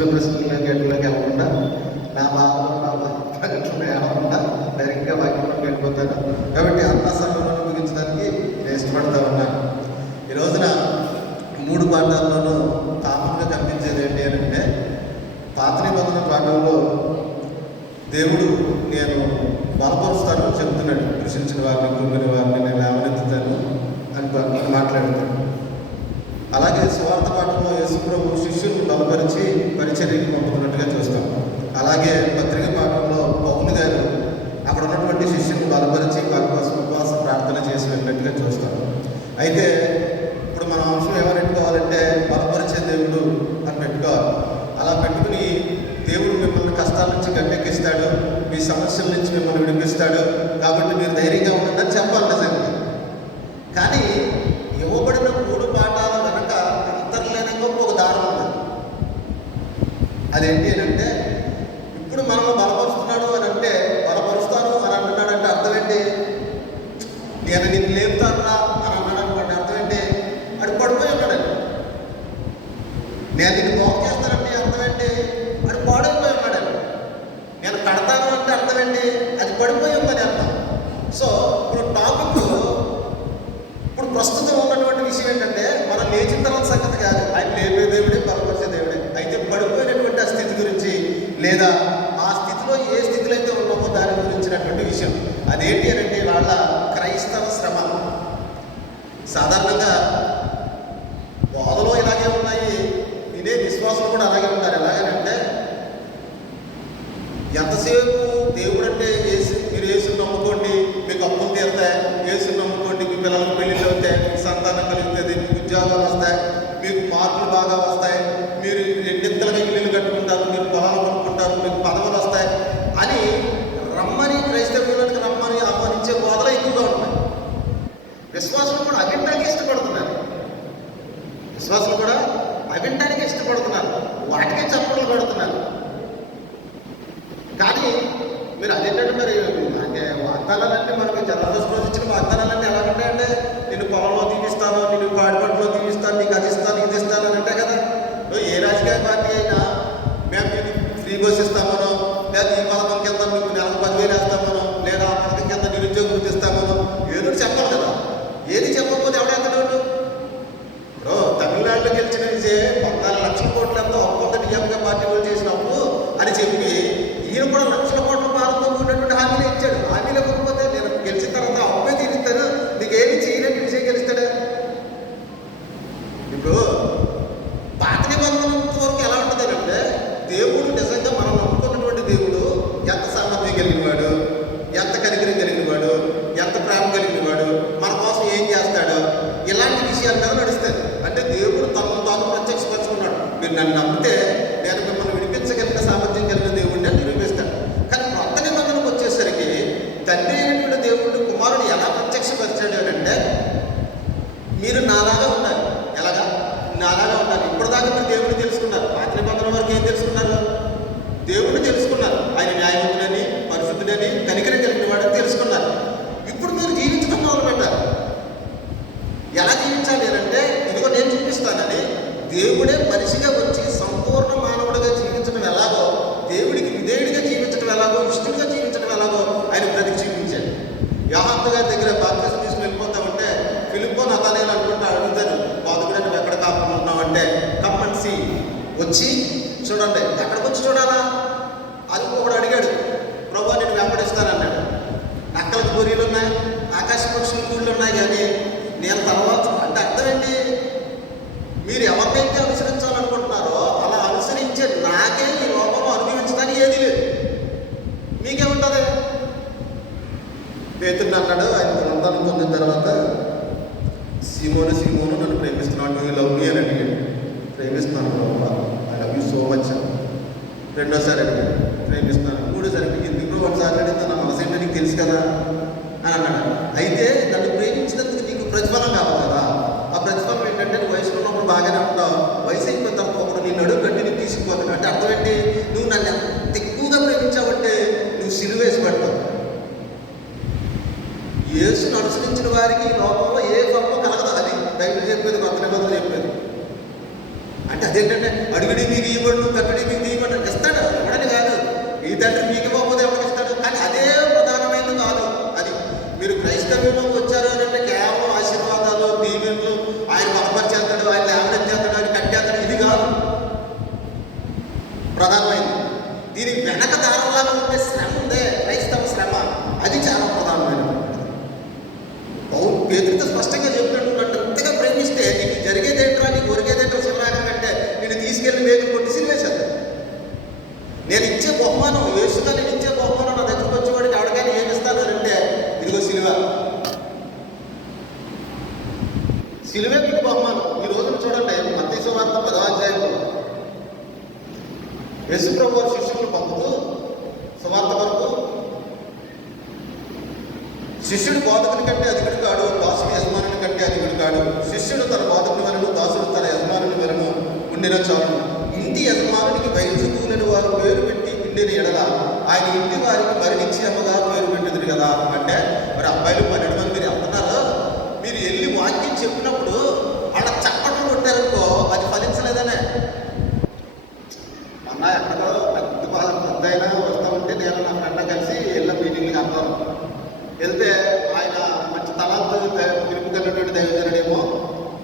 పిచ్చుల ప్రశ్నలోకి ఎట్లోకి వెళ్ళకుండా నా బాధలు నా పగట్లు ఏడకుండా డైరెక్ట్గా వాక్యంలోకి వెళ్ళిపోతాను. కాబట్టి అన్న సమయంలో ముగించడానికి నేను ఇష్టపడతా ఉన్నాను. ఈ రోజున 3 పాఠాల్లోనూ కామన్గా కనిపించేది ఏంటి అని అంటే, పాత నిబంధన పాఠంలో దేవుడు నేను బలపరుస్తాను చెప్తున్నాడు. కృషించిన వారిని, కృంగిన వారిని నేను లేవనెత్తుతాను అని మాట్లాడుతాను. అలాగే స్వార్థ పాఠంలో యేసుప్రభు శిష్యులను బలపరిచి పరిచర్యకి పంపుతున్నట్టుగా చూస్తాం. అలాగే పత్రిక పాఠంలో పౌలు గారు అక్కడ ఉన్నటువంటి శిష్యులను బలపరిచి వారి కోసం ఉపవాస ప్రార్థన చేసి వెళ్ళినట్టుగా చూస్తాం. అయితే ఇప్పుడు మన అంశం ఏమని పెట్టుకోవాలంటే, బలపరిచే దేవుడు అని పెట్టుకోవాలి. అలా పెట్టుకుని దేవుడు మిమ్మల్ని కష్టాల నుంచి గట్టెక్కిస్తాడు, మీ సమస్యల నుంచి మిమ్మల్ని విడిపిస్తాడు, కాబట్టి మీరు ధైర్యంగా ఉంటుందని చెప్పాలి నిజంగా. కానీ ఇవ్వబడిన 3 పాఠాల వెనక అంతర్లీనంగా ఒక దారం ఉంది. అదేంటి అని అంటే, ఇప్పుడు మనము బలపరుస్తున్నాడు అని అంటే, బలపరుస్తాను అని అంటున్నాడు అంటే అర్థం ఏంటి? నేను నిన్ను లేపుతానురా అని అన్నాడు అనుకోండి, అర్థం ఏంటి? అడు పడిపోయి ఉన్నాడండి. నేను నిన్ను బాగు చేస్తానంటే అర్థం ఏంటి? అడు పాడైపోయి ఉన్నాడండి. నేను కడతాను అంటే అర్థం ఏంటి? అది పడిపోయి ఉందని అర్థం. సో ఇప్పుడు టాపిక్, ఇప్పుడు ప్రస్తుతం ఉన్నటువంటి విషయం ఏంటంటే, మనం లేచిన తర్వాత సంగతి కాదు, ఆయన లేపే దేవుడే, బలపరిచే దేవుడే. అయితే పడిపోయినటువంటి ఆ స్థితి గురించి, లేదా ఆ స్థితిలో ఏ స్థితిలో అయితే ఉన్నామో దాని గురించినటువంటి విషయం. అదేంటి అని అంటే, వాళ్ళ క్రైస్తవ శ్రమ. సాధారణంగా బోధలో ఇలాగే ఉన్నాయి, ఇదే విశ్వాసం కూడా అలాగే ఉన్నారు. ఎలాగనంటే, ఎంతసేపు దేవుడు అంటే మీరు యేసుని నమ్ముకోండి, మీకు అప్పులు తీరుతాయి, యేసుని నమ్ముకోండి, మీ పిల్లలకు పెళ్ళిళ్ళు అవుతాయి, మీకు సంతానం కలుగుతుంది, మీకు ఉద్యోగాలు వస్తాయి, మీకు మార్కులు బాగా వస్తాయి, మీరు 2 ఇంతలుగా ఇల్లు కట్టుకుంటారు, మీరు పొలాలు కొనుక్కుంటారు, మీకు పదవులు వస్తాయి అని రమ్మని, క్రైస్తవులకు రమ్మని ఆహ్వానించే బోధలు ఎక్కువగా ఉన్నాయి. విశ్వాసులు కూడా అవింటానికి ఇష్టపడుతున్నారు. విశ్వాసులు కూడా అవింటానికి ఇష్టపడుతున్నారు, వాటికే చప్పట్లు కొడుతున్నారు. కానీ మీరు అదేంటంటే, మరి అంటే వాగ్దానాలన్నీ మనకి జలదృష్టిలో ఇచ్చిన వాగ్దానాలన్నీ ఎలా ఉంటాయంటే, నేను పొలంలో దీవిస్తాను, నేను పాడిపట్లో దీవిస్తాను, నీకు అది ఇస్తాను, ఇది ఇస్తాను అని అంటే కదా. ఏ రాజకీయ పార్టీ అయినా మేము మీకు ఫ్రీ బస్ ఇస్తామనో, లేదా ఈ పథకం కింద మీకు నెలకు 10,000 వేస్తామనో, లేదా ఆ పథకం కింద నిరుద్యోగం గుర్తిస్తామనో ఏదో చెప్పాలి కదా. ఏది చెప్పకపోతే ఎవడెత్తలేడు. ఇప్పుడు తమిళనాడులో గెలిచిన 14 లక్షల కోట్లంతా ఒక్కొక్క డిఎంకే పార్టీ వాళ్ళు చేసినప్పుడు అని చెప్పి ఈయన కూడా లక్షల కోట్ల భారత్లో ఉన్నటువంటి హామీలు ఇచ్చాడు. హామీలు ఇవ్వకపోతే నేను గెలిచిన తర్వాత అప్పే తీరుస్తాను, నీకు ఏమి చేయలేని విషయం గెలుస్తాడు. ఇప్పుడు పాత నిబంధన వరకు ఎలా ఉంటుందంటే, దేవుడు నిజంగా మనం నమ్ముకున్నటువంటి దేవుడు ఎంత సామర్థ్యం కలిగినవాడు, ఎంత కనికరం కలిగినవాడు, ఎంత ప్రేమ కలిగినవాడు, మన కోసం ఏం చేస్తాడో, ఇలాంటి విషయాల మీద నడుస్తుంది. అంటే దేవుడు తనను తాను ప్రత్యక్షపరుచుకున్నాడు. మీరు నన్ను నమ్మితే నేను మిమ్మల్ని విడిపించగలిగిన సామర్థ్యం కలిగిన దేవుడిని అని నిరూపిస్తాడు. కానీ కొత్త నిబంధనకు వచ్చేసరికి తండ్రి అయినటువంటి దేవుడు కుమారుడు ఎలా ప్రత్యక్షపరిచాడు అంటే, మీరు నాలాగా ఉండాలి. ఎలాగా? నాలాగా ఉండాలి. ఇప్పటిదాకా మీరు దేవుడిని తెలుసుకున్నారు. పాత నిబంధన వరకు ఏం తెలుసుకున్నారు? దేవుడిని తెలుసుకున్నారు. ఆయన న్యాయవంతుడని, పరిశుద్ధుడని, కనికరం కలిగిన వాడని తెలుసుకున్నారు. ఇప్పుడు మీరు జీవించడం మొదలు పెట్టాలి. ఎలా జీవించాలి అంటే, ఇదిగో నేను చూపిస్తానని దేవుడే మనిషిగా వచ్చి సంపూర్ణ మానవుడిగా జీవించడం ఎలాగో, దేవుడికి విధేయుడిగా జీవించడం ఎలాగో, ఇష్టంగా జీవించడం ఎలాగో ఆయన బ్రతికి చూపించాడు. యోహాను గారి దగ్గర బాప్తిసం తీసుకుని వెళ్ళిపోతా ఉంటే, ఫిలిప్పో నతనేలు అనుకుంటా అడుగుతారు, బాధకుడే నువ్వు ఎక్కడ కాపాడుతున్నావు అంటే, కమ్ అండ్ సీ, వచ్చి చూడండి. ఎక్కడికి వచ్చి చూడాలా? అది ఒకడు అడిగాడు, ప్రభు నేను వెంబడిస్తానన్నాడు. నక్కలకు గొర్రెలు ఉన్నాయి, ఆకాశ పక్షులు గూళ్ళు ఉన్నాయి, కానీ నేను తర్వాత అంటే అర్థం ఏంటి? మీరు ఎవరినైతే అనుసరించాలనుకుంటున్నారో అలా అనుసరించే నాకే ఈ లోకంలో అనుభవించడానికి ఏది లేదు. మీకేముంటుంది? పేతుడు అన్నాడు, ఆయన గ్రంథాన్ని పొందిన తర్వాత, సీమోను సీమోను నన్ను ప్రేమిస్తున్నాడు, యు లవ్ మీ అని అడిగాడు. ప్రేమిస్తున్నాను Prabhu, I love you so much. రెండోసారి అడిగాడు, ప్రేమిస్తున్నాను. మూడోసారి ఎందుకు ఒకసారి అడిగితే నా మనసు ఏంటో నీకు తెలుసు కదా అని అన్నాడు. అయితే నన్ను ప్రేమించినందుకు నీకు ప్రతిఫలం కావాలి కదా. ఆ ప్రతిఫలం ఏంటంటే, నువ్వు వయసులో ఉన్నప్పుడు బాగానే ఉంటావు, వయసు అయిపోయిన తర్వాత ఒకడు నీ నడుము కట్టి నేను తీసుకుపోతాను అంటే అర్థం ఏంటి? నువ్వు నన్ను ఎంత ఎక్కువగా ప్రేమించావంటే నువ్వు సిలువ వేసి పెడతావు. యేసును అనుసరించిన వారికి లోకంలో ఏ గొప్ప కలగదు. అది బైబిల్ చెప్పేది, కొత్త నిబంధన చెప్పేది. అంటే అదేంటంటే అడుగుడి మీకు ఇవ్వడు, తట్టుడి మీకు తీయబడు ఇస్తాడు, ఎవడని కాదు. ఈ తండ్రి మీకు ఇవ్వకపోతే ఎవరికి ఇస్తాడు? కానీ అదే ప్రధానమైనది కాదు. అది మీరు క్రైస్తవ్యంలోకి వచ్చారు అని అంటే కేవలం ఆశీర్వాదాలు, దీవెనలు, ఆయన బలపరిచేస్తాడు, ఆయన లేవనెత్తేస్తాడు, ఆయన కట్టేస్తాడు, ఇది కాదు ప్రధానమైనది. దీని వెనక దారులాగా ఉండే శ్రమ ఉందే, క్రైస్తవ శ్రమ, అది చాలా ప్రధానమైనది. పేతురుతో స్పష్టంగా చెప్తున్నాడు, నన్ను ఎంతగా ప్రేమిస్తే నీకు జరిగేదేంట్రా, నీకు ఒరిగేదేంట్రా శివరాకం కంటే నేను తీసుకెళ్ళి వేగులు కొట్టి సినివేశాను. నేను ఇచ్చే బహుమానం, యేసుగా నేను ఇచ్చే బహుమానం నా దగ్గరకు వచ్చేవాడికి ఎవరికైనా ఏమి ఇస్తాను అని అంటే ఇదిగో సిలువ. సిలువే మీకు బహుమానం. ఈ రోజున చూడండి, మత్తయి సువార్త 10వ అధ్యాయంలో యేసుప్రభు వారి శిష్యులను పంపుతూ సువార్త వరకు, శిష్యుడు బోధకుని కంటే అధికుడు కాడు, దాసుడు యజమానుని కంటే అధికుడు కాడు. శిష్యుడు తన బోధకుని వలను, దాసుడు తన యజమానుని వలను ఉండిన చాలు. ఇంటి యజమానునికి బయలుచూపులని వారు పేరు పెట్టి ఉండిన ఎడల ఆయన ఇంటి వారికి మరి నిశ్చయముగా పేరు పెట్టింది కదా. అంటే మరి అబ్బాయిలు 12 మంది మీరు వెళ్తున్నారు, మీరు వెళ్ళి వాక్యం చెప్పినప్పుడు వాళ్ళ చప్పట్లు కొట్టారనుకో అది ఫలించలేదనే. అన్న ఎక్కడో పెద్ద అయినా వస్తూ ఉంటే నేను నా ఫ్రెండ్ కలిసి వెళ్ళిన మీటింగ్కి వెళ్తాం. వెళ్తే ఆయన మంచి తలాంత పిలుపుకెళ్ళినటువంటి దైవజనుడేమో,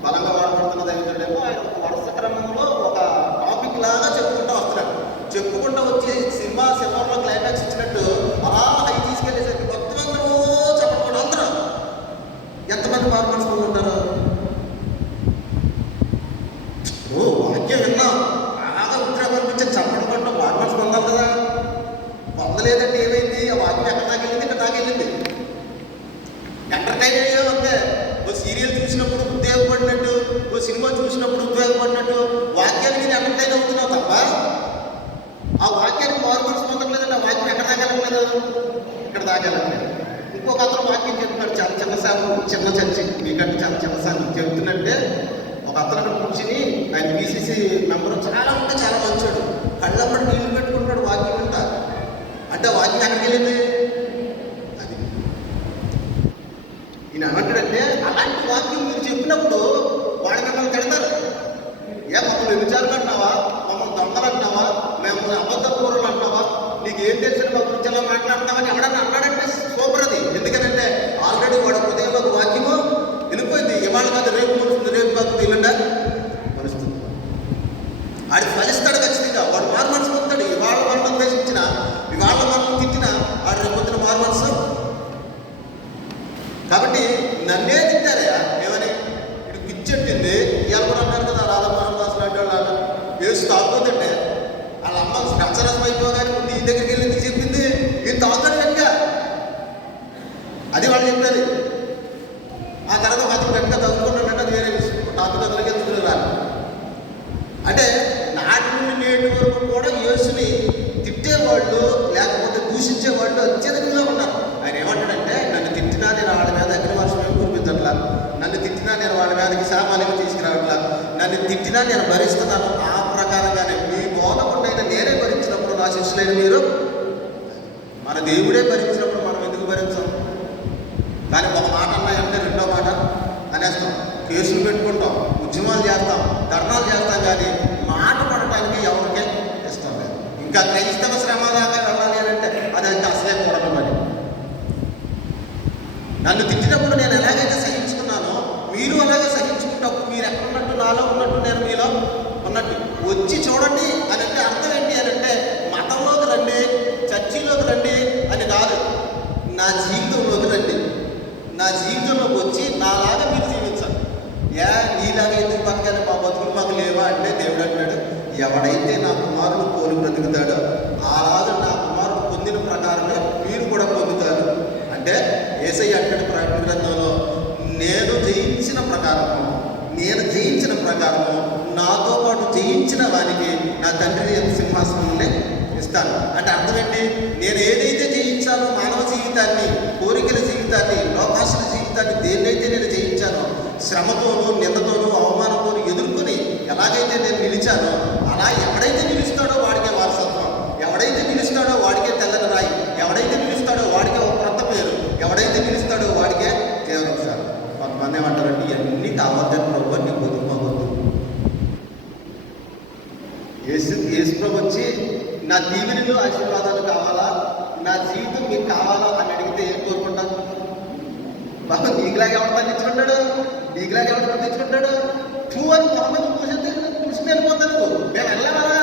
బలంగా వాడబడుతున్న దైవజనుడేమో, ఆయన వరుస క్రమంలో ఒక టాపిక్ లాగా చెప్పుకుంటూ వస్తున్నాడు. చెప్పుకుంటూ వచ్చి సినిమా సినిమాలో క్లైమాక్స్ ఇచ్చినట్టు అలా హై తీసుకెళ్ళేసరికి భక్తులందరూ చెప్పకుండా అందరూ ఎంతమంది మారు మనసుకుని ఉంటారు? వాక్యం విన్నాం, బాగా ఉత్తరాలు అనిపించి చెప్పడం కంటే మారు మనసు పొందాలి కదా. పొందలేదంటే ఏమైంది? ఆ వాక్యం ఎక్కడ దాకా వెళ్ళింది, ఇక్కడ దాకా వెళ్ళింది. ఎంటర్టైన్ అయ్యే అంతే. ఓ సీరియల్ చూసినప్పుడు ఉపయోగపడినట్టు, ఓ సినిమా చూసినప్పుడు ఉపయోగపడినట్టు వాక్యాన్ని నేను ఎంటర్టైన్ అవుతున్నావు తప్ప ఆ వాక్యానికి మారు మనసు పొందట్లేదంటే ఆ వాక్యం ఎక్కడ దాకా వెళ్ళలేదు, ఇక్కడ దాకా వెళ్ళట్లేదు. ఇంకొక అతను వాక్యం చెప్తున్నాడు, చాలా చిన్న చర్చి, మీకంటే చాలా చిన్న సంఘం చెప్తున్నట్టే. ఒక అతను అక్కడ కూర్చుని, ఆయన బీసీసీ మెంబరు, చాలా ఉంటే చాలా మంచాడు, కళ్ళమ్మడి నీళ్లు పెట్టుకుంటున్నాడు వాక్యం అంట. అంటే వాక్యం ఎక్కడికి వెళ్ళింది? అది ఈయన ఏమంటాడంటే, అలాంటి వాక్యం మీరు చెప్పినప్పుడు వాడు మిమ్మల్ని తిడతారు. మమ్మల్ని వ్యభిచారులు అంటున్నావా, మమ్మల్ని దొంగలు అంటున్నావా, మేము అబద్ధ కూరలు అంటున్నావా, నీకు ఏం తెలిసిన మా గురించి ఎలా మాట్లాడుతున్నావని ఎవడన్నా అన్నాడంటే సూపర్ అది. ఎందుకనంటే ఆల్రెడీ వాడు హృదయంలో ఒక వాక్యము వెళ్ళిపోయింది. ఇవాళ కాదు రేపు మనుస్తుంది, రేపు కాదు ఎల్లుండా మనుస్తుంది. ఆడి ఫలిస్తాడు ఖచ్చితంగా. వాడు మారు మనసు పొందుతాడు. ఇవాళ మనం ఉద్దేశించిన, ఇవాళ మనం తిట్టిన వాడు రేపు పొద్దున మారు మనసు. కాబట్టి నన్నే తింటారా ఏమని, ఇటు పిచ్చెట్టింది. ఇవాళ కూడా అన్నారు కదా రాధామోహన్ దాస్ లాంటి వాళ్ళు వేసి తాగుతుంటే వాళ్ళ అమ్మ రసరసం అయిపోగానే ముందు ఈ దగ్గరికి వెళ్ళి చెప్పింది, ఈయన తాగుతాడు గట్టిగా, అది వాళ్ళు చెప్పేది. ఆ తర్వాత అతను గట్టిగా తగ్గుకున్నాడంటే అది వేరే విషయం. టాపిక్ అతనికి ఎందుకు రాదు. అంటే నాటి నుండి నేటి వరకు కూడా యేసుని తిట్టేవాళ్ళు లేకపోతే దూషించేవాళ్ళు అత్యధికంగా ఉన్నారు. ఆయన ఏమంటాడంటే, నన్ను తిట్టినా నేను వాళ్ళ మీద అగ్నివర్షం ఏమి కురిపించట్లా, నన్ను తిట్టినా నేను వాళ్ళ మీదకి శాపాలకి తీసుకురావట్లా, నన్ను తిట్టినా నేను భరిస్తున్నాను. ఆ ప్రకారంగానే మీ బోధకుడైన నేనే భరించినప్పుడు నా శిష్యులైన మీరు, మన దేవుడే భరించినప్పుడు మనం ఎందుకు భరించాం? కానీ ఒక మాట అన్నాయంటే రెండో మాట అనేస్తాం, కేసులు పెట్టుకుంటాం, ఉద్యమాలు చేస్తాం, ధర్నాలు చేస్తాం, కానీ మాట పడటానికి ఎవరికే ఇష్టం లేదు. ఇంకా క్రైస్తవ శ్రమ దాకా వెళ్ళాలి అని అంటే అది అయితే అసలే కూడదు. మరి నన్ను తిట్టినప్పుడు నేను ఎలాగైతే సహించుకున్నానో మీరు అలాగే సహించుకుంటప్పుడు మీరు ఎక్కడ ఉన్నట్టు నాలో ఉన్నట్టు నేను మీలో ఉన్నట్టు వచ్చి చూడండి అని అంటే అర్థం ఏంటి అని అంటే, మతంలోకి రండి, చర్చిలోకి రండి అని కాదు, నా జీవితంలోకి రండి. నా జీవితంలోకి వచ్చి నాలాగా మీరు జీవించాలి. నీలాగా ఎందుకు బతకాలి, మా బతుకులు మాకు లేవా అంటే దేవుడు అంటాడు, ఎవడైతే నా కుమారుడు పోలి బ్రతుకుతాడో అలాగా నా కుమారుడు పొందిన ప్రకారమే మీరు కూడా పొందుతారు. అంటే యేసయ్య అంటాడు ప్రకటన గ్రంథంలో, నేను జయించిన ప్రకారము నాతో పాటు జయించిన వానికి నా తండ్రి సింహాసనాన్ని ఇస్తాను. అంటే అర్థం ఏంటి? నేను ఏదైతే జయించానో మానవ జీవితాన్ని, కోరికల జీవితాన్ని, లోకాశల జీవితాన్ని, దేన్నైతే నేను జయించానో, శ్రమతోనూ నిందతోనూ అవమానంతోనూ ఎదుర్కొని ఎలాగైతే నేను నిలిచానో, అలా ఎవడైతే నిలుస్తాడో వాడికే వారసత్వం, ఎవడైతే నిలుస్తాడో వాడికే తెల్లని రాయి, ఎవడైతే నిలుస్తాడో వాడికే ఒక కొత్త పేరు, ఎవడైతే నిలుస్తాడో వాడికే జీవవృక్షాలు. కొంతమంది ఏమంటారంటే, ఇవన్నీ కావద్దని ప్రభు నీ బతుకు మాకొద్దు. బాబు నీకులాగా ఎవరు పండించుకుంటాడు, నీకులాగా ఎవరు తెచ్చుకుంటాడు, టూ అని మొహమ్మద్ చూసి వెళ్ళిపోతాను. మేము వెళ్ళామలా,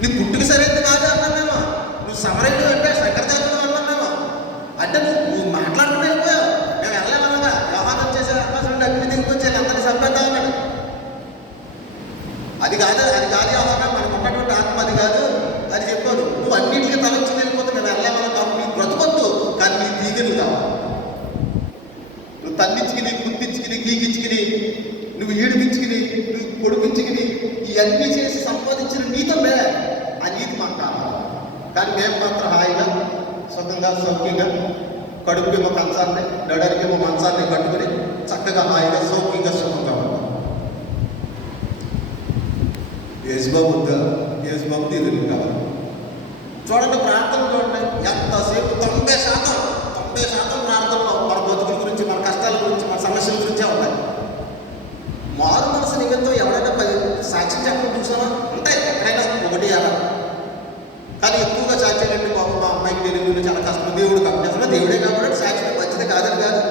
నీ పుట్టుకు సరైనది కాదు అన్నాం మేము. నువ్వు సమరైన అంటే శంకరదేవుడు అన్నాం మేము. అంటే నువ్వు మాట్లాడుకుంటూ వెళ్ళిపోయావు. మేము వెళ్ళామనగా వ్యవహారం వచ్చేసి అవకాశం అగ్ని దిగుకొచ్చేది అందరినీ చంపేద్దాం అన్నాడు. అది కాదు వ్యవహారం, మనకు ఉన్నటువంటి ఆత్మ అది కాదు అని చెప్పాను. నువ్వు అన్నింటికి తలొచ్చి వెళ్ళిపోతే మేము వెళ్ళామన్నా నీకు బ్రతకొద్దు, కానీ నీ తీగలు కావాలి. నువ్వు తన్నించుకుని, గుర్తించుకుని, గీకించుకుని, నువ్వు ఈడిపించుకుని, నువ్వు పొడిపించుకుని, ఇవన్నీ చేసి సంపాదించిన నీతోనే ఆ నీతి మాకు కావాలి. కానీ మేము మాత్రం హాయిగా సుఖంగా సౌఖ్యంగా కడుపుకేమో కంచాన్ని, నడరికేమో మంచాన్ని కట్టుకుని చక్కగా హాయిగా సౌఖ్యంగా సుఖంగా ఉంటాం. యేసుబాబు యేసుబాబు ఎదురు కావాలి. చూడండి, ప్రార్థన చూడండి, ఎంతసేపు 90% ప్రార్థనలో మన బతుకుల గురించి, మన కష్టాల గురించి, మన సమస్యల గురించే ఉన్నాయి. మారు మనసు నిమిత్తం ఎవరైనా సాక్ష్యం చెప్పడం చూసామా? ఉంటాయి ఎక్కడైనా ఒకటి అలా. కానీ ఎక్కువగా సాక్ష్యం ఏంటి, బాబు మా అమ్మాయికి డెలివరీ చాలా కష్టం, దేవుడు కాబట్టి అసలు దేవుడే కాబట్టి సాక్ష్యం మంచిది కాదని కాదు.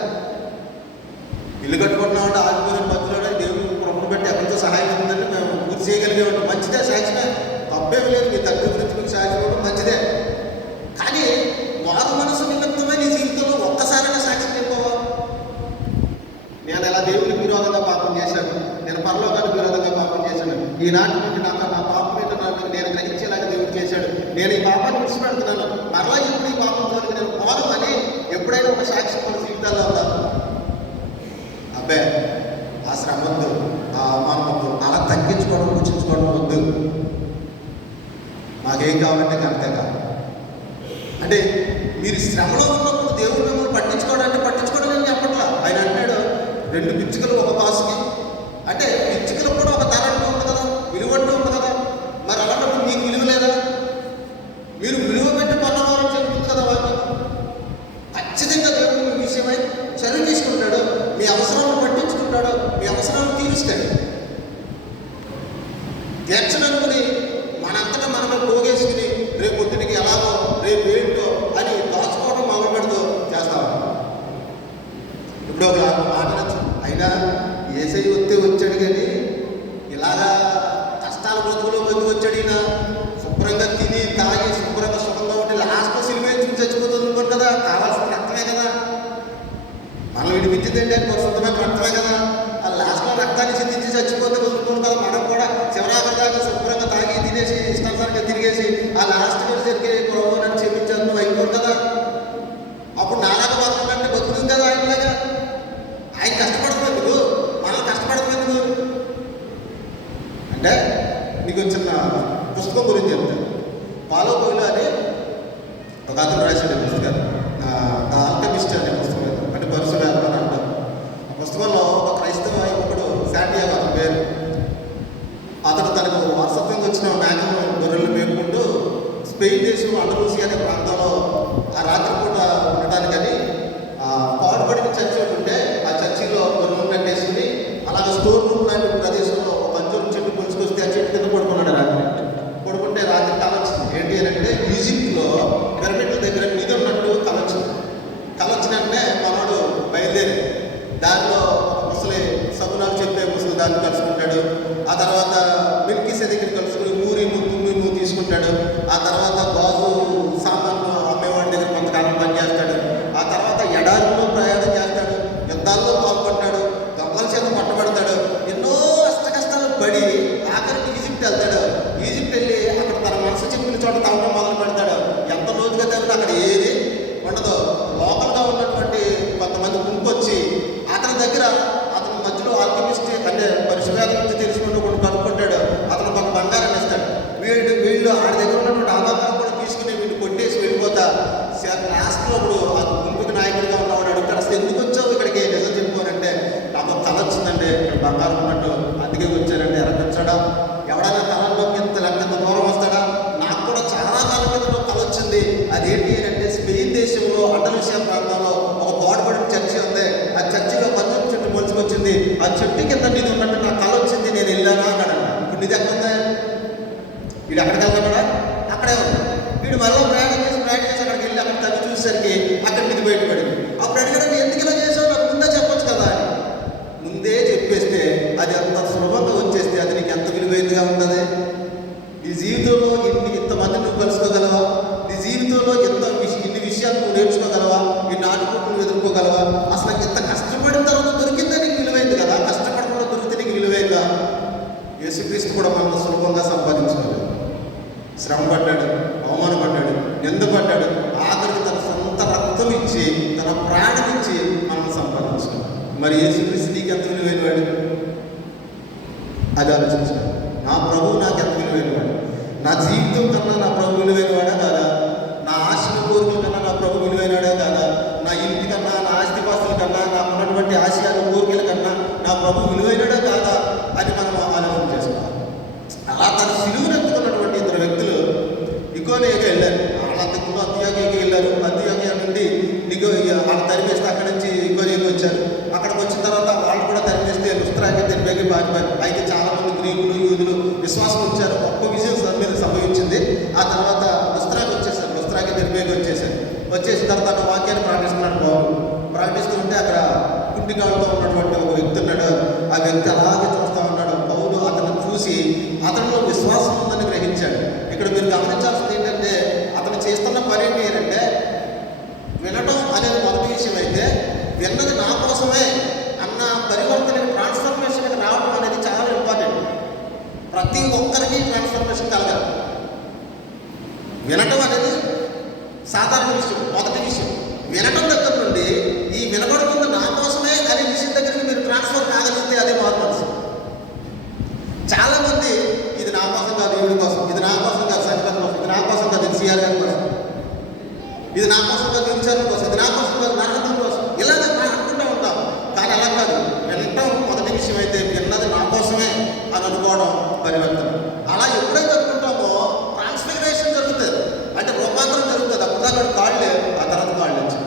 ఇల్లు కట్టుకుంటున్నామంటే ఆగిపోయిన మధ్యలో దేవుడు ప్రభుత్వం పెట్టి ఎక్కడితో సహాయం ఉందంటే మేము పూర్తి చేయగలిగేవాడు. మంచిదే, సాక్ష్యమే, తప్పేమి లేదు. మీ తల్లి గురించి మీకు సాక్ష్యం ఇవ్వడం మంచిదే. కానీ మారు మనసు నిమిత్తమే నీ జీవితంలో ఒక్కసారైనా సాక్ష్యం చెప్పవా? నేను ఎలా దేవునికి విరోధంగా పాపం చేశాను, నేను పరలోకానికి విరోధంగా పాపం చేశాను, ఈనాటి నుండి నాకు నా పాపం మీద నేను గ్రహించేలాగా దేవుడు చేశాడు, నేను ఈ పాపాన్ని విడిచిపెడుతున్నాను, మరలా ఎప్పుడు ఈ పాపం జోలికి నేను పోను అని ఎప్పుడైనా ఒక సాక్ష్యం మన జీవితాల్లో ఉందా? అబ్బే, ఆ శ్రమ వద్దు, ఆ అవమానం వద్దు, అలా తగ్గించుకోవడం, కూర్చుంచుకోవడం వద్దు. మాకేం కావాలంటే అంతే కాదు. అంటే మీరు శ్రమలో ఉన్నప్పుడు దేవుడు మిమ్మల్ని పట్టించుకోవడం అని చెప్పట్లా. ఆయన అంటాడు, 2 పిచ్చుకలు ఒక కాసుకి. అంటే పిచ్చుకలకు కూడా ఒక ధర అంటూ ఉంది కదా, విలువ అంటూ ఉంది కదా. మరి అలాంటప్పుడు మీకు విలువ లేదా? మీరు విలువ పెట్టి కొన్నవారని చెబుతుంది కదా వాళ్ళు. ఖచ్చితంగా దేవుడు మీ విషయమై చర్య తీసుకుంటాడు, మీ అవసరాలను పట్టించుకుంటాడు, మీ అవసరాలను తీరుస్తాడు. తీర్చననుకుని మనంతటా మనమే పోగేసుకుని రేపు పొద్దునికి ఎలాగో, రేపు ఏంటో అని దాచుకోవడం మొదలు పెడుతూ చేస్తాం. ఇప్పుడు ఒక మాట నచ్చు, అయినా ఏసై వచ్చాడు కానీ ఇలాగా కష్టాల బ్రతుకులో వచ్చాడు. ఈయన శుభ్రంగా తిని తాగి శుభ్రంగా సుఖంగా ఉంటే లాస్ట్లో సినిమా చూసి చచ్చిపోతుంది అనుకోండి కదా. కావాల్సిన రక్తమే కదా, మనం విడిపించిందంటే శుద్ధమైన రక్తమే కదా. ఆ లాస్ట్లో రక్తాన్ని చిందించి చచ్చిపోతే వదులుకోను కదా. మనం కూడా చివరాక దాకా శుభ్రంగా తాగి తినేసి ఇష్టానుసారంగా తిరిగేసి ఆ లాస్ట్ వచ్చేసరికి ప్రభు నన్ను క్షమించాను నువ్వు అయిపోరు కదా. అప్పుడు నాలాగా బతకంటే బతుకుతుంది కదా ఆయనలాగా. ఆయన కష్టపడుతున్నందుకు మనం కష్టపడుతున్నందుకు. అంటే మీకు చిన్న పుస్తకం గురించి చెప్తాను. పాలో కోయిలో అని ఒక అతను రాశాడు పుస్తకాలు, ద ఆల్కెమిస్ట్ అనే పుస్తకం. అంటే పరిశుభ్రం అని అంటారు. ఆ పుస్తకంలో ఒక క్రైస్తవ యువకుడు శాంటియాగో అతని పేరు. అతడు తనకు వారసత్వంగా వచ్చిన మేకను గొర్రెలు మేపుకుంటూ స్పెయిన్ దేశం అండలూసియా అనే ప్రాంతంలో ఆ రాత్రిపూట ఉండడానికని పాడుపడిన చర్చి ఒకటి ఉంటే ఆ చర్చిలో గొర్రెలు కట్టేసుకుని అలాగే స్టోర్ రూమ్ లాంటి ప్రదేశంలో ఒక అంజూరు చెట్టు పొలుచుకొస్తే ఆ చెట్టు కింద పడుకున్నాడు. రాత్రి పడుకుంటే రాత్రి కళ వచ్చింది. ఏంటి అని అంటే ఈజిప్ట్లో పిరమిడ్ల దగ్గర మీద ఉన్నట్టు కళ వచ్చింది. కళ వచ్చినట్టే మనోడు బయలుదేరి దానిలో ముసలి సగునాలు చెప్పే ముసలి దాన్ని కలుసుకుంటాడు. ఆ తర్వాత మిల్కీసే దగ్గర కలుసుకుని తుమ్మిము తీసుకుంటాడు. ఆ తర్వాత గాజు సామాన్లు అమ్మేవాడి దగ్గర కొంతకాలం పనిచేస్తాడు. ఆ తర్వాత ఎడారిలో ప్రయాణం చేస్తాడు, యుద్ధాల్లో పాల్గొంటాడు, దొంగల చేత పట్టబడతాడు. ఎన్నో కష్టాలు పడి ఆఖరికి ఈజిప్ట్ వెళ్తాడు. ఈజిప్ట్ వెళ్ళి అక్కడ తన మనసు చెప్పిన చోట తవ్వడం మొదలు పెడతాడు. ఎంత రోజుగా తవ్వినా అక్కడ ఏది ఉండదు. లోకల్గా ఉన్నటువంటి కొంతమంది గుంపొచ్చి అతని దగ్గర అతని మధ్యలో ఆల్కెమిస్ట్ అంటే పరిశుభ్రత గురించి తెలుసుకుంటూ ఒకటి కనుక్కుంటాడు. అతను కొంత బంగారాన్ని ఇస్తాడు. వీళ్ళు ఆడి దగ్గర ఉన్నటువంటి ఆధారాలు కూడా తీసుకుని వీళ్ళు కొట్టేసి వెళ్ళిపోతా లాస్ట్లో ఇప్పుడు ఆ గుంపుకి నాయకుడిగా ఉన్నవాడు అడుగుతాడు, అసలు ఎందుకు వచ్చావు ఇక్కడికి, నిజం చెప్పుకోనంటే నాకు కళ వచ్చిందండి, ఇక్కడ బంగారం ఉన్నట్టు అందుకే వచ్చానండి. ఎరగొచ్చాడా ఎవడైనా కళల్లోకి ఇంత దూరం వస్తాడా? నాకు కూడా చాలా కాలం కింద కళ వచ్చింది. అదేంటి అంటే స్పెయిన్ దేశంలో అండలూసియా ప్రాంతంలో ఒక పాడుపడిన చర్చి ఉంది. ఆ చర్చిలో పచ్చని చెట్టు మొలుచుకొచ్చింది. ఆ చెట్టు కింద నీది ఉన్నట్టు నాకు కళ వచ్చింది, నేను వెళ్ళానా అన్నాడు. ఇప్పుడు నీది ఎక్కడ ఉందా? వీడు ఎక్కడికి వెళ్తాడా? అక్కడే ఉంది. వీడు మళ్ళీ ప్రయాణం చేసి అక్కడికి వెళ్ళి అక్కడ తగ్గి చూసేసరికి అక్కడ నీది బయటపడింది. నిందపడ్డాడు, ఆఖరికి తన సొంత రక్తం ఇచ్చి తన ప్రాణం ఇచ్చి మనం సంపాదించాడు. మరి యేసుక్రీస్తు నీకు ఎంత విలువైనవాడు? అది ఆలోచించాడు. నా ప్రభువు నాకు ఎంత విలువైనవాడు? నా జీవితం కన్నా నా ప్రభు విలువైనవాడా కాదా? నా ఆశల కోరికల కన్నా నా ప్రభు విలువైనవాడా కాదా? నా ఇంటి కన్నా, నా ఆస్తిపాస్తుల కన్నా, నాకు ఉన్నటువంటి ఆశయాల కోరికల కన్నా నా ప్రభు విలువైనడా కాదా అని మనం ఆలోచన చేసుకోవాలి. అలా తన సిలువను ఎత్తుకున్నటువంటి ఇద్దరు వ్యక్తులు ఇకోనియాకి వెళ్ళారు. వాళ్ళంతకు అంతియోకియాకి వెళ్ళారు. అంతియోకియా నుండి వాళ్ళు తరిమేస్తే అక్కడి నుంచి ఇకోనియాకి వచ్చారు. అక్కడికి వచ్చిన తర్వాత వాళ్ళు కూడా తరిమేస్తే లుస్త్రాకి తెరిపేకి పారిపోయారు. అయితే చాలామంది గ్రీకులు, యూదులు విశ్వాసం వచ్చారు. గొప్ప విజయం మీద సంభవించింది. ఆ తర్వాత లుస్త్రాకి వచ్చేసారు. లుస్త్రాకి తెరిపేకి వచ్చేసారు. వచ్చేసిన తర్వాత వాక్యాన్ని ప్రకటిస్తున్నాడు బాబు. ప్రకటిస్తుంటే అక్కడ కుంటికాలతో ఉన్నటువంటి ఒక వ్యక్తి ఉన్నాడు. ఆ వ్యక్తి అలాగే చూస్తూ ఉన్నాడు. పౌలు అతను చూసి అతనిలో విశ్వాసం ఉందని గ్రహించాడు. ఇక్కడ మీరు గమనించాల్సింది ఏంటంటే, అతను చేస్తున్న పని ఏంటంటే, వినడం అనేది మొదటి విషయం అయితే, విన్నది నా కోసమే అన్న పరివర్తన, ట్రాన్స్ఫర్మేషన్కి రావడం అనేది చాలా ఇంపార్టెంట్. ప్రతి ఒక్కరికి ట్రాన్స్ఫర్మేషన్ కలగాలి. వినటం అనేది సాధారణ విషయం, మొదటి విషయం. వినటం దగ్గర నుండి ఈ వినబడుతుంది నా కోసమే అనే విషయం దగ్గరికి మీరు ట్రాన్స్ఫర్ కాగలిగితే అదే మార్పు. చాలామంది ఇది నా కోసం కాదు, దేవుడి కోసం, ఇది నా కోసం కాదు, సంగతి కోసం, ఇది నా కోసం కాదు, ఇది సిఆర్ గారి కోసం, ఇది నా కోసం కాదు, విచారణ కోసం, ఇది నా కోసం కాదు, నరకం కోసం, ఇలాగ అనుకుంటూ ఉంటాం. కానీ అలా కాదు. వినటం మొదటి విషయం అయితే, విన్నది నా కోసమే అని అనుకోవడం పరివర్తన. అలా ఎప్పుడైతే అనుకుంటామో ట్రాన్స్ఫిగరేషన్ జరుగుతుంది, అంటే రూపాంతరం జరుగుతుంది. అప్పుడు కాళ్ళు, ఆ తర్వాత కాళ్ళు వచ్చాయి.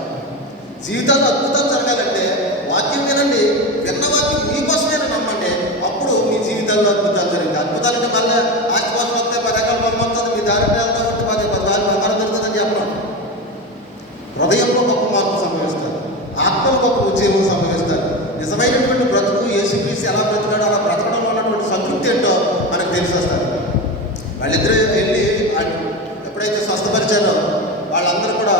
జీవితాల్లో అద్భుతాలు జరగాలంటే వాక్యం వినండి, విన్న వాక్యం మీకోసమే నమ్మండి. అప్పుడు మీ జీవితాల్లో అద్భుతాలు జరిగింది. అద్భుతాలంటే మళ్ళీ ఆస్తిపాస్తులు వస్తే 10 ఎకరాల పొలం వస్తుంది, మీ దారి వెళ్తా ఉంటే 10 దారి బంగారం దొరుకుతుందని చెప్పడం. హృదయంలో గొప్ప మార్పు సంభవిస్తారు, ఆత్మలో గొప్ప ఉద్యమం సంభవిస్తారు. నిజమైనటువంటి బ్రతుకు యేసుక్రీస్తు ఎలా బ్రతికాడో అలా బ్రతకడంలో ఉన్నటువంటి సంతృప్తి ఏంటో మనకు తెలిసి వస్తారు. వాళ్ళిద్దరూ వెళ్ళి ఎప్పుడైతే స్వస్థపరిచారో వాళ్ళందరూ కూడా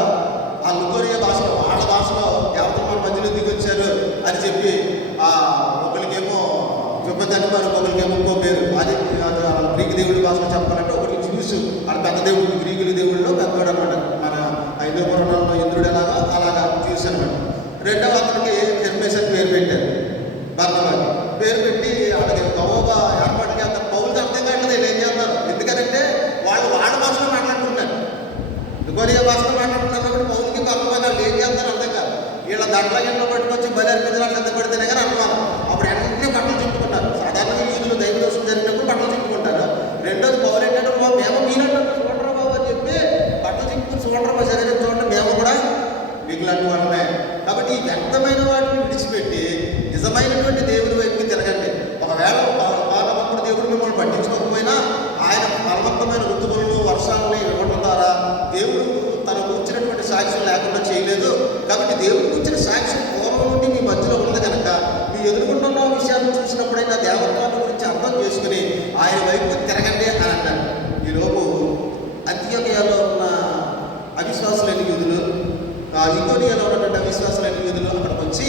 ఆ లుకోరియా భాషలో, వాళ్ళ భాషలో యావతమ్మ మధ్యలో దిగొచ్చారు అని చెప్పి, ఒకరికేమో విపదాన్ని పేరు, ఒకరికేమో ఇంకో పేరు. అది గ్రీకు దేవుడి భాషలో చెప్పాలంటే ఒకరికి చూసు, వాళ్ళ పెద్ద దేవుడు, గ్రీకుల దేవుడిలో పెద్దవాడు అనమాట. మన 5వ పురాణంలో ఇంద్రుడు ఎలాగా అలాగా చూసి అనమాట. రెండవ అతనికి హెర్మేస్ అని పేరు పెట్టారు. బర్నబాకి పేరు పెట్టి వాళ్ళకి గొప్పగా ఏర్పాటుగా అంత పౌరులు అర్థం కావట్లేదు ఏం చేస్తారు. ఎందుకంటే వాళ్ళు వాళ్ళ భాషలో మాట్లాడుకుంటారు, లుకోరియా భాషలో మాట్లాడుతున్నారు. కాబట్టి పౌరులకి బర్నబాకి వాళ్ళు ఏం చేస్తారు అర్థం కాదు. వీళ్ళ దండల ఎండలో పట్టుకొచ్చి బలి పిల్లలు ఎంత పడితేనే కానీ అనుమానం. అప్పుడు వెంటనే బట్టలు చుట్టుకున్నారు. సాధారణంగా యూదులు దైవ దోషం జరిగినప్పుడు బట్టలు చుట్టుకుంటారు. రెండోది పౌరు ఏంటంటే, మేము మీరంటే చూడరా బాబు అని చెప్పి బట్టలు చుట్టుకుని చూడరా శరీరం చూడండి, మేము కూడా మీకు లాంటి వాళ్ళమే. కాబట్టి ఈ వ్యర్థమైన వాటిని విడిచిపెట్టి నిజమైనటువంటి దేవుడి వైపుకి తిరగండి. ఒకవేళ పాలభక్తుడు దేవుడు మిమ్మల్ని పట్టించుకోకపోయినా ఆయన బలవంతమైన ఋతువులను, వర్షాలను ఇవ్వడం ద్వారా దేవుడు తనకు వచ్చినటువంటి సాక్ష్యం లేకుండా చేయలేదు. కాబట్టి దేవుడికి వచ్చిన సాక్ష్యం పూర్వం నుండి మీ మధ్యలో ఉంది కనుక మీ ఎదుర్కొంటున్న విషయాలను చూసినప్పుడైనా దేవత్వాన్ని గురించి అర్థం చేసుకుని ఆయన వైపు తిరగండి అని అన్నారు. ఈలోపు అంతియోకియాలో ఉన్న అవిశ్వాసులైన యూదులు, ఇకోనియాలో ఉన్నటువంటి అవిశ్వాసులైన యూదులు అక్కడికి వచ్చి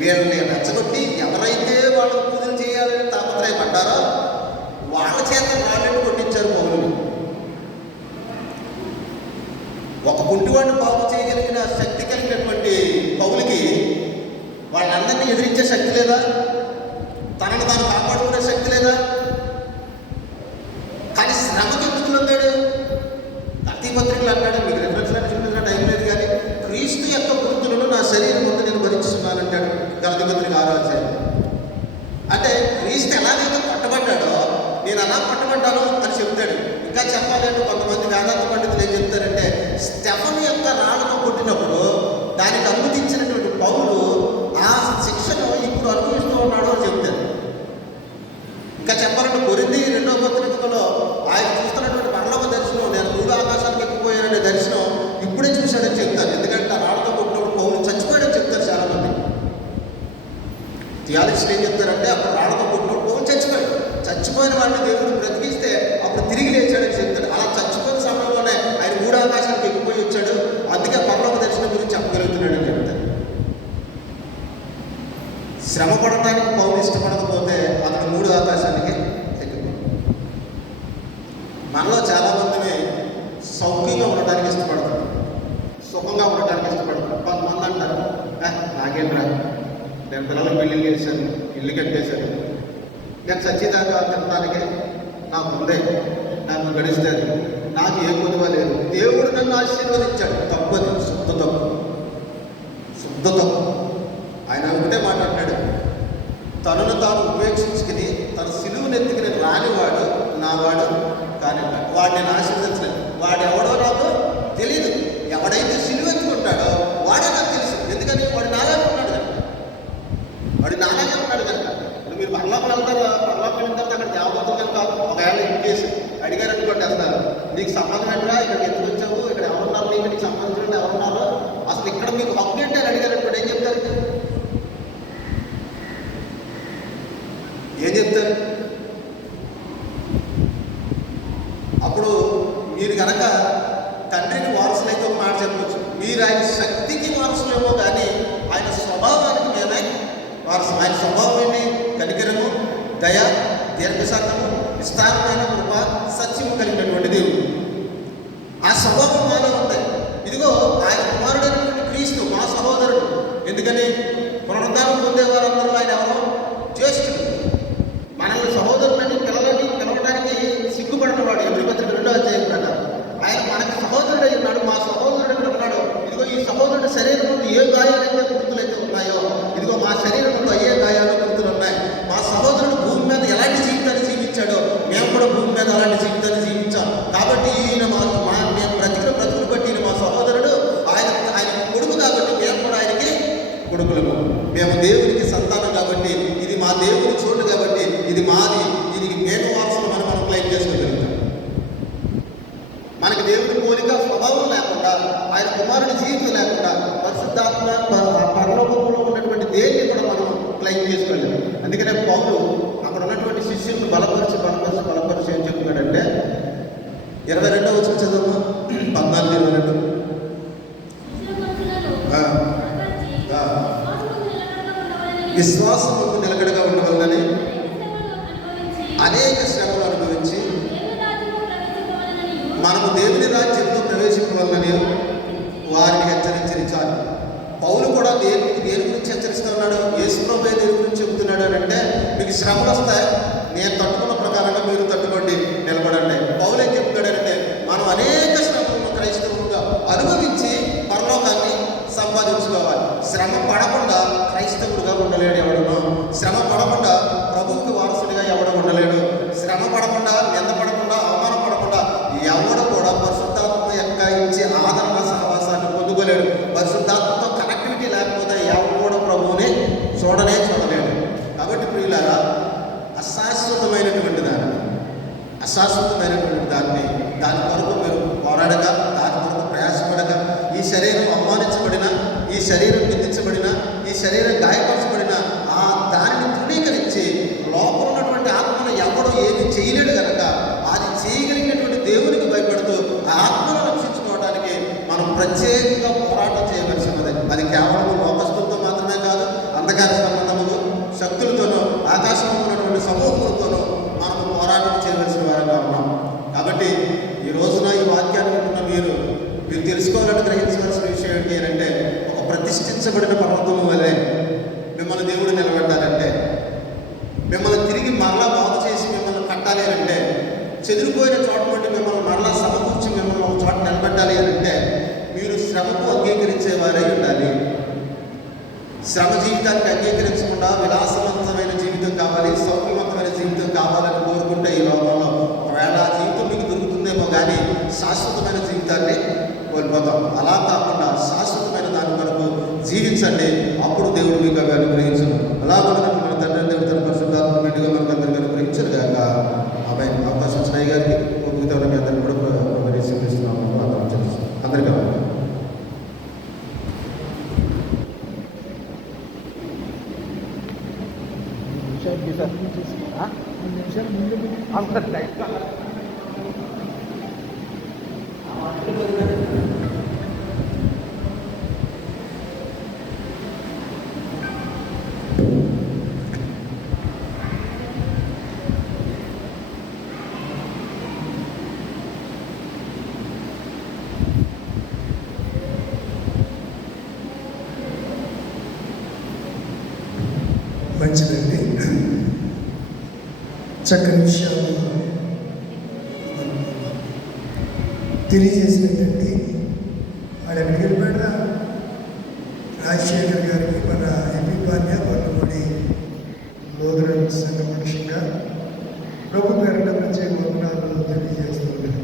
వీళ్ళని రెచ్చగొట్టి ఎవరైతే వాళ్ళు పూజలు చేయాలని తాపత్రయపడ్డారో వాళ్ళ చేత రాళ్ళని కొట్టించారు పౌరులు. ఒక కుంటివాడిని బాగు చేయగలిగిన శక్తి కలిగినటువంటి పౌలుకి వాళ్ళందరినీ ఎదిరించే శక్తి లేదా? తనను తాను కాపాడుకునే శక్తి లేదా? కానీ శ్రమకు ఎందుకు లొంగాడు? గలతీ పత్రికలు అన్నాడు, మీకు రెఫరెన్స్ అని చూపించిన టైం లేదు కానీ, క్రీస్తు యొక్క గుర్తులను నా శరీరం ముందు నేను భరిస్తున్నానంటాడు గలతీ పత్రిక 6వ అధ్యాయం. అంటే క్రీస్తు ఎలాగైతే పట్టబడ్డాడో నేను అలా పట్టబడ్డాను అని చెప్తాడు. ఇంకా చెప్పాలంటే కొంతమంది వేదాంత పండితులు ఏం చెప్తారంటే, స్టెఫను యొక్క రాళ్ళతో కొట్టినప్పుడు దానికి అనుమతించినటువంటి పౌలు ఆ శిక్షను ఇప్పుడు అనుభవిస్తూ ఉన్నాడు అని చెప్తారు. ఇంకా చెప్పాలంటే కొరింథీ 2వ పత్రికలో ఆయన చూస్తున్నటువంటి పరలోక దర్శనం, నేను 3 ఆకాశానికి ఎక్కిపోయాననే దర్శనం ఇప్పుడే చూశాడని చెప్తారు. ఎందుకంటే ఆ రాళ్ళతో కొట్టినప్పుడు పౌలు చచ్చిపోయాడని చెప్తారు చాలామంది. థియాలజిస్టులు ఏం చెప్తారంటే, అప్పుడు రాళ్ళతో కొట్టినప్పుడు పౌలు చచ్చిపోయాడు. చచ్చిపోయిన వాడిని దేవుడు బ్రతికిస్తే అప్పుడు తిరిగి లేచాడని చెప్తాడు. అలా చచ్చిపోయిన సమయంలోనే ఆయన 3 ఆకాశానికి ఎక్కిపోయి వచ్చాడు. అందుకే పరలోక దర్శనం గురించి చెప్పగలుగుతున్నాడు అని చెప్తాడు. శ్రమ పడటానికి పౌలు ఇష్టపడకపోతే అతను 3 ఆకాశానికి ఎక్కిపోయాడు. మనలో చాలామందిని సౌఖ్యంగా ఉండటానికి ఇష్టపడతాం. నేను పిల్లలకు పెళ్లి చేశాను, ఇల్లు కట్టేశాను, నేను చచ్చేదాకా తినడానికే నాకు ఉందే, నాకు గడిస్తుంది, నాకు ఏ కొనువ లేదు. దేవుడు నన్ను ఆశీర్వదించాడు. తప్పది, శుద్ధ తప్పు, శుద్ధ తప్పు. ఆయన ఒకటే మాట్లాడినాడు, తనను తాను ఉపేక్షించుకుని తన సిలువునెత్తుకుని రానివాడు నావాడు కానీ వాడిని నేను ఆశీర్వదించలేదు. వాడు ఎవడో నాకు తెలియదు. ఎవడైతే సిలువ ఎత్తుకుంటాడో వాడే నాకు తెలుసు. ఎందుకని వాడు నాలాగే ఉన్నాడు కనుక, వాడు నాలాగే ఉన్నాడు కనుక. ఇప్పుడు మీరు పర్లోకి వెళ్తారా, పర్లోకి వెళ్ళిన తర్వాత అక్కడ దేవదూతలు కనుక ఒకవేళ ఇంకేసి అడిగారు అనుకోండి, అసలు నీకు సంబంధం ఏంటరా, ఇక్కడికి ఎందుకు వచ్చావు, ఇక్కడ ఎవరున్నారు, నీకు సంబంధించిన ఎవరున్నారు, అసలు ఇక్కడ మీకు హక్కు ఏంటి అని అడిగారు అనుకోండి, ఏం చెప్తారు? ఏం చెప్తారు? అప్పుడు మీరు కనుక తండ్రికి వారసులైతే ఒక మాట చెప్పవచ్చు, మీరు ఆయన శక్తికి వారసులేమో కానీ ఆయన స్వభావానికి మేమే వారసు. ఆయన స్వభావం ఏంటి? కనికరము, దయ, దీర్ఘశాంతము, విస్తారమైన కృప, సత్యము కలిగినటువంటి దేవుడు. ఆ స్వభావం మాలో ఉంటాయి. ఇదిగో ఆయన కుమారుడైనటువంటి క్రీస్తు మా సహోదరుడు. ఎందుకని పునరుద్ధానం పొందే వారందరూ ఆయన ఎవరో జ్యేష్ఠుడు. మనల్ని సహోదరులని పిల్లలని పిలవడానికి సిగ్గుపడినవాడు. ఎబ్రీ పత్రిక 2వ అధ్యాయం ప్రకారం ఆయన మనకి సహోదరుడు అయి ఉన్నాడు. మా సహోదరుడు ఉన్నాడు. ఇదిగో ఈ సహోదరుడు శరీరంలో ఏ గాయాలైతే గుర్తులైతే ఉన్నాయో, ఇదిగో మా శరీరంలో అయ్యే గాయాలు గుర్తులు ఉన్నాయి. మా సహోదరుడు భూమి మీద ఎలాంటి జీవితాన్ని జీవించాడో మేము కూడా భూమి మీద అలాంటి జీవితాన్ని జీవించాం. కాబట్టి ఈయన మేము బ్రతుకులు బట్టి ఈయన మా సహోదరుడు, ఆయన కొడుకు కాబట్టి మేము కూడా ఆయనకి కొడుకులము. మేము దేవునికి సంతానం కాబట్టి ఇది మా దేవుని చోటు కాబట్టి ఇది మాది, దీనికి మేము వారసులు మనం క్లెయిమ్ చేసుకోగలుగుతాం. మనకి దేవుని పోలిక స్వభావం లేకుండా, ఆయన కుమారుడి జీవితం లేకుండా పరిశుద్ధాత్మ పరలోకంలో ఉన్నటువంటి దేన్ని కూడా మనం క్లెయిమ్ చేసుకోలేము. అందుకనే పౌలు అక్కడ ఉన్నటువంటి శిష్యులను బలపరిచి ఏం చెప్తున్నాడంటే 22వ వచనం చదువు, 14-22. విశ్వాసం నిలకడగా ఉండవాలని అనేక శ్రమలు అనుభవించి మనము దేవుని రాజ్యంలో ప్రవేశించవాలని వారిని హెచ్చరించాలి. పౌలు కూడా దేని గురించి హెచ్చరిస్తూ ఉన్నాడు? యేసుప్రభువే దేని గురించి చెబుతున్నాడు అని అంటే, మీకు శ్రమలు వస్తాయి, నేను తట్టుకున్న ప్రకారంగా మీరు తట్టుకోండి, నిలబడండి. పౌలు ఏం చెప్తున్నాడంటే, మనం అనేక శ్రమలను క్రైస్తవులుగా అనుభవించి పరలోకాన్ని సంపాదించుకోవాలి. శ్రమ పడకుండా క్రైస్తవుడుగా ఉండలేడు ఎవడను. శ్రమ పడకుండా ప్రభువుకి వారసుడిగా ఎవడు ఉండలేడు. శ్రమ పడకుండా, నింద పడకుండా, అవమానం పడకుండా ఎవడు కూడా పరిశుద్ధాత్మ యొక్క ఇచ్చే ఆదరణ సహవాసాన్ని పొందుకోలేడు. పరిశుద్ధాత్మతో కనెక్టివిటీ లేకపోతే ఎవడు కూడా ప్రభువుని చూడలేడు. కాబట్టి ప్రియులారా, అశాశ్వతమైనటువంటి దాన్ని దాని కొరకు మీరు పోరాడగా, దాని కొరకు ప్రయాసపడక, ఈ శరీరం అవమానించబడిన, ఈ శరీరం నిందించబడిన, ఈ శరీరం గాయపరచబడిన దానిని తృణీకరించి లోపల ఉన్నటువంటి ఆత్మను ఎవడో ఏది చేయలేడు కనుక అది చేయగలిగినటువంటి దేవునికి భయపడుతూ ఆ ఆత్మను రక్షించుకోవడానికి మనం ప్రత్యేకంగా పోరాటం చేయవలసి ఉన్నది. అది కేవలం లోకస్తులతో మాత్రమే కాదు, అంధకార సంబంధములు శక్తులతోనూ ఆకాశంలో ఉన్నటువంటి సమూహంతోనూ మనము పోరాటం చేయవలసిన వారంగా ఉన్నాం. కాబట్టి ఈ రోజున ఈ వాక్యాన్ని వింటున్న మీరు తెలుసుకోవాలని గ్రహించవలసిన విషయం ఏంటి అంటే, ఒక ప్రతిష్ఠించబడిన పర్వతం వలె మిమ్మల్ని దేవుడు నిలబెట్టాలంటే, మిమ్మల్ని తిరిగి మరలా బాగు చేసి మిమ్మల్ని కట్టాలి అంటే, చెదిరిపోయిన చోట నుండి మిమ్మల్ని మరలా సమకూర్చి మిమ్మల్ని ఒక చోట నిలబెట్టాలి అంటే, మీరు శ్రమకు అంగీకరించేవారై ఉండాలి. శ్రమ జీవితానికి అంగీకరించకుండా విలాసవంతమైన జీవితం కావాలి, సౌమ్యవంతమైన జీవితం కావాలని కోరుకుంటే ఈ లోకంలో ఒకవేళ ఆ జీవితం మీకు దొరుకుతుందేమో కానీ శాశ్వతమైన జీవితాన్ని కోల్పోతాం. అలా కాకుండా శాశ్వతమైన దాని కొరకు జీవించండి. అప్పుడు దేవుడు మీకు అవి అనుగ్రహించను. అలా మన తండ్రి దేవుడు తన పరిశుద్ధాత్మ బిడ్డగా మనకు అందరికీ అనుగ్రహించరు కాక. ఆమె అవకాశం ఇచ్చిన గారికి మిగతా మీ అందరికీ కూడా స్వీకరిస్తున్నాము. అందరికీ మంచిదండి. చక్కని విషయాలు తెలియజేసినటువంటి వాడు ఎక్కడికి వెళ్ళిపోయాడా? రాజశేఖర్ గారికి మన ఎంపీ పార్టీ వాళ్ళని లోదరన్ సంఘ మనిషిగా ప్రభు పేరుట ప్రత్యేక వందనాలు తెలియజేస్తున్నాను.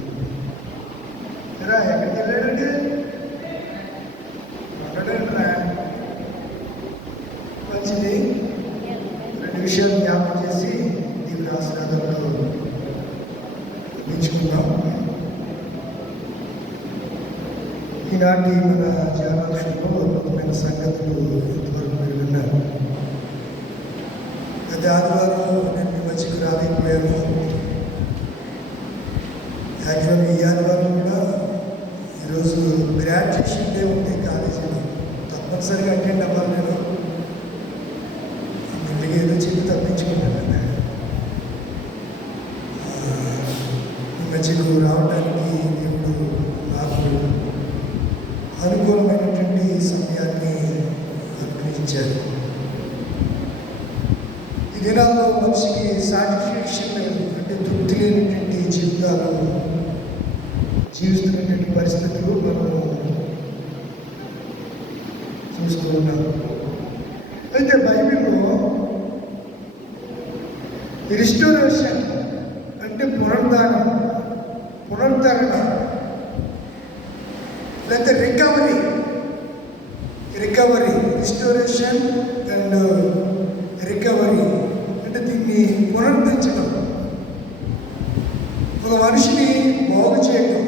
ఎక్కడికి వెళ్ళాడంటే మంచిది. రెండు విషయాలు జ్ఞాపకం చేసి దీని ఆశీర్వాదాలతో ఎంచుకుందాం. ఈనాటి మన ధ్యానాంశంలో అద్భుతమైన సంగతులు ఇంతవరకు మీరు విన్నారు. గత ఆదివారం నేను మీ మధ్యకు రాలేకపోయాను. యాక్చువల్గా ఈ ఆదివారం కూడా ఈరోజు గ్రాడ్యుయేషన్ డే ఉంది కాలేజీలో. తప్పనిసరిగా అటెండ్ అవ్వాలి. నేను ఇంటికి ఏదో చెప్పి తప్పించుకున్నాను. ఈ మధ్యకు రావడానికి దేవుడు నాకు అనుకూలమైనటువంటి సమయాన్ని అనుగ్రహించారు. ఈ దినాల్లో మనిషికి సాటిస్ఫాక్షన్ అంటే తృప్తి లేనటువంటి జీవితాలు జీవిస్తున్నటువంటి పరిస్థితులు మనం చూస్తూ ఉన్నాం. అయితే బైబిల్లో రిస్టోరేషన్ అంటే పునరుద్ధరణ లేకపోతే రికవరీ రిస్టోరేషన్ అండ్ రికవరీ అంటే దీన్ని పునరుద్ధరించడం, ఒక మనిషిని బాగు చేయడం,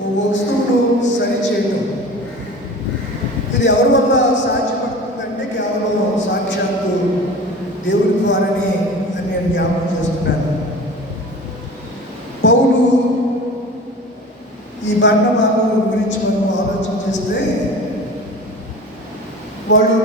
ఒక వస్తువును సరి చేయడం. ఇది ఎవరి వల్ల సాధ్యపడుతుందంటే కేవలం సాక్షాత్తు దేవుని ద్వారానే అని నేను జ్ఞాపకం చేస్తున్నాను. పౌలు ఈ బర్నబాను గురించి మనం ఆలోచన చేస్తే వాడు